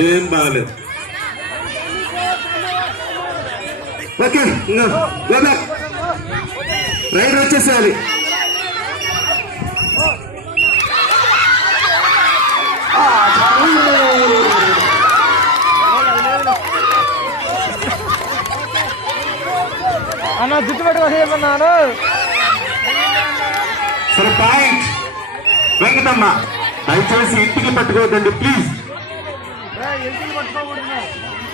ఏం బాగలేదు. Okay rider వచ్చేసేయాలి. అన్న జుట్టు పెట్టుకోమన్నాను. సరే పాయింట్ వెంకటమ్మ. దయచేసి ఇంటికి పట్టుకోవద్దండి ప్లీజ్.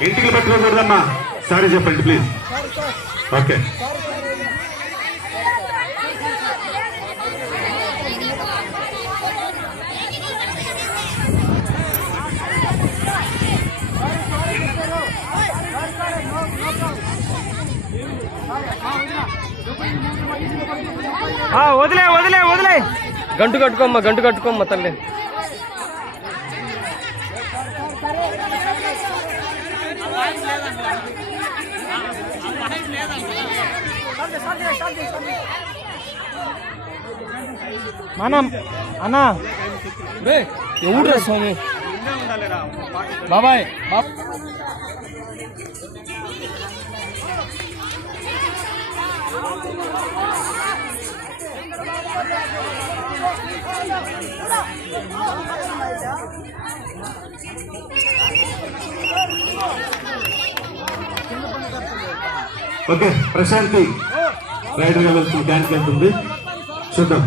ఇంటికి పట్టుకోకూడదమ్మా. సారీ చెప్పండి ప్లీజ్. ఓకే వదిలే వదిలే వదిలే. గంటు కట్టుకోమ్మా, గంటు కట్టుకోమ్మా తల్లి. మనం అన్నా ఎవడు స్వామి బాబాయ్ ఓకే ప్రశాంతి రైడర్ గా వెళ్తుంది, క్యాంట్కి వెళ్తుంది. చూద్దాం.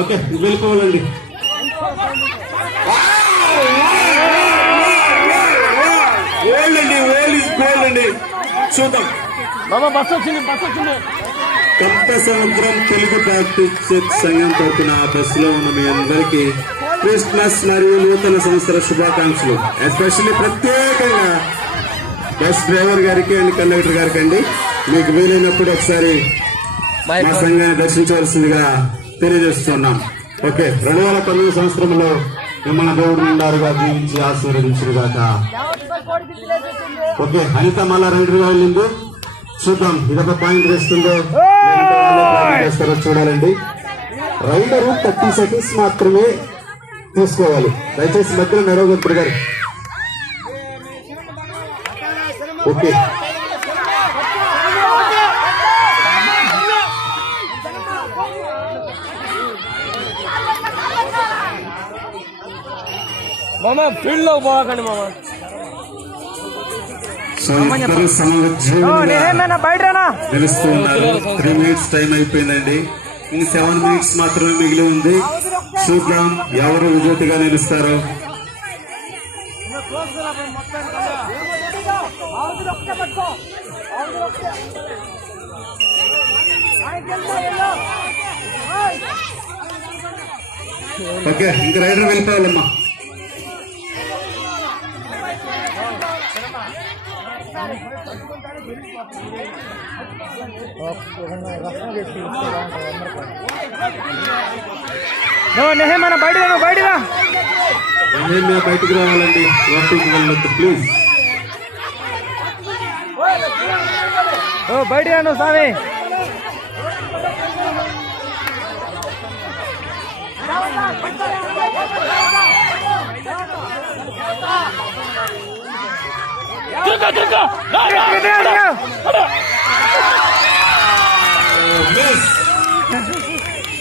ఓకే వెళ్ళిపోవాలండి. చూద్దాం. బస్ వచ్చింది, బస్ వచ్చింది. కొత్త సంవత్సరం తెలుగు ప్రాక్టీస్ సంఘం తరపున బస్సులో ఉన్న మీ అందరికీ క్రిస్మస్ మరియు నూతన సంవత్సర శుభాకాంక్షలు. ఎస్పెషల్లీ ప్రత్యేకంగా బస్ డ్రైవర్ గారికి అండ్ కండక్టర్ గారికి అండి. మీకు వీలైనప్పుడు ఒకసారి మా సంఘాన్ని దర్శించవలసిందిగా తెలియజేస్తున్నాం. ఓకే 2019 సంవత్సరంలో మిమ్మల్ని దేవుడు నిండారుగా దీవించి ఆశీర్వదించుగాక. ఓకే అనిత మళ్ళా రైడర్ గా వెళ్ళింది. చూద్దాం ఇదొక పాయింట్ వేస్తుందో వేస్తారో చూడాలండి. రైడరు 30 సెకండ్స్ మాత్రమే తీసుకోవాలి. దయచేసి మధ్యలో నడవగొద్దు గారు. ఓకే మామ ఫీల్డ్ లో పోకండి మామ. తెలుస్తున్నారు. 3 minutes టైం అయిపోయిందండి. ఇంక 7 minutes మాత్రమే మిగిలి ఉంది. చూద్దాం ఎవరు విజేతగా నిలుస్తారో. ఓకే ఇంక రైడర్ వెళ్ళిపోవాలమ్మా. మన బయటగా బయటకు రావాలండి. లోపలికి వెళ్ళొద్దు ప్లీజ్. బయటగా స్వామి.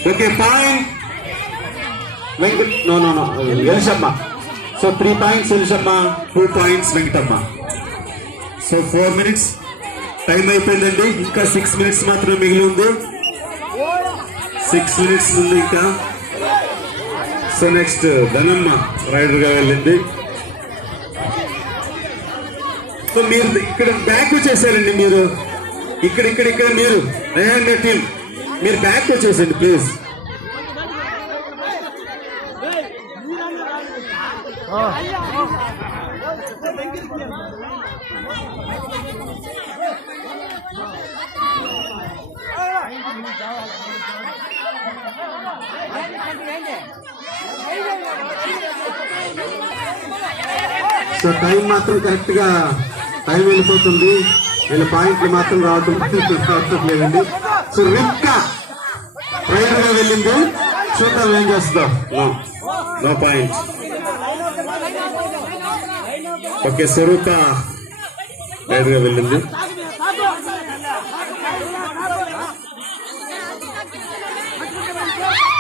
Okay point Venkat no Elishamma. So 3 points Elishamma, 2 points Venkatamma. So 4 minutes time అయిపోయిందండి. ఇంకా 6 minutes మాత్రమే మిగిలి ఉంది. 6 minutes ఉంది ఇంకా. సో నెక్స్ట్ ధనమ్మ రైడర్ గా వెళ్ళింది. సో మీరు ఇక్కడ బ్యాక్ వచ్చేసారండి. మీరు ఇక్కడ మీరు రేహాన్ టీం మీరు బ్యాక్ వచ్చేసండి ప్లీజ్. సో టైం మాత్రం కరెక్ట్ గా టైం వెళ్ళిపోతుంది, వీళ్ళ పాయింట్లు మాత్రం రావటం లేదండి. సో రిక్కా ప్రైవేట్ గా వెళ్ళింది, చూద్దాం ఏం చేస్తుందో. No point. Okay, Swarupa private గా వెళ్ళింది.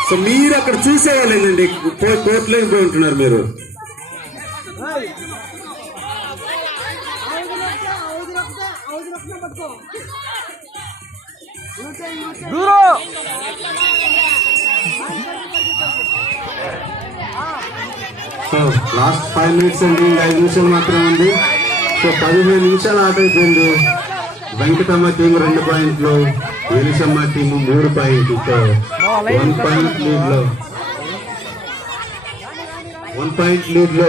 సో మీరు అక్కడ చూసేవాళ్ళేనండి, కోర్టులోకి పోయి ఉంటున్నారు మీరు. సో లాస్ట్ 5 minutes అండి, 5 నిమిషాలు మాత్రమే ఉంది. సో 15 నిమిషాల ఆట అయిపోయింది. వెంకటమ్మ టీం 2 పాయింట్లు, ఎలిసమ్మ టీం 3 పాయింట్లు. సో 1 పాయింట్ లీడ్ లో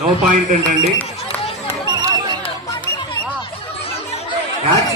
నో పాయింట్ ఏంటండి. క్యాచ్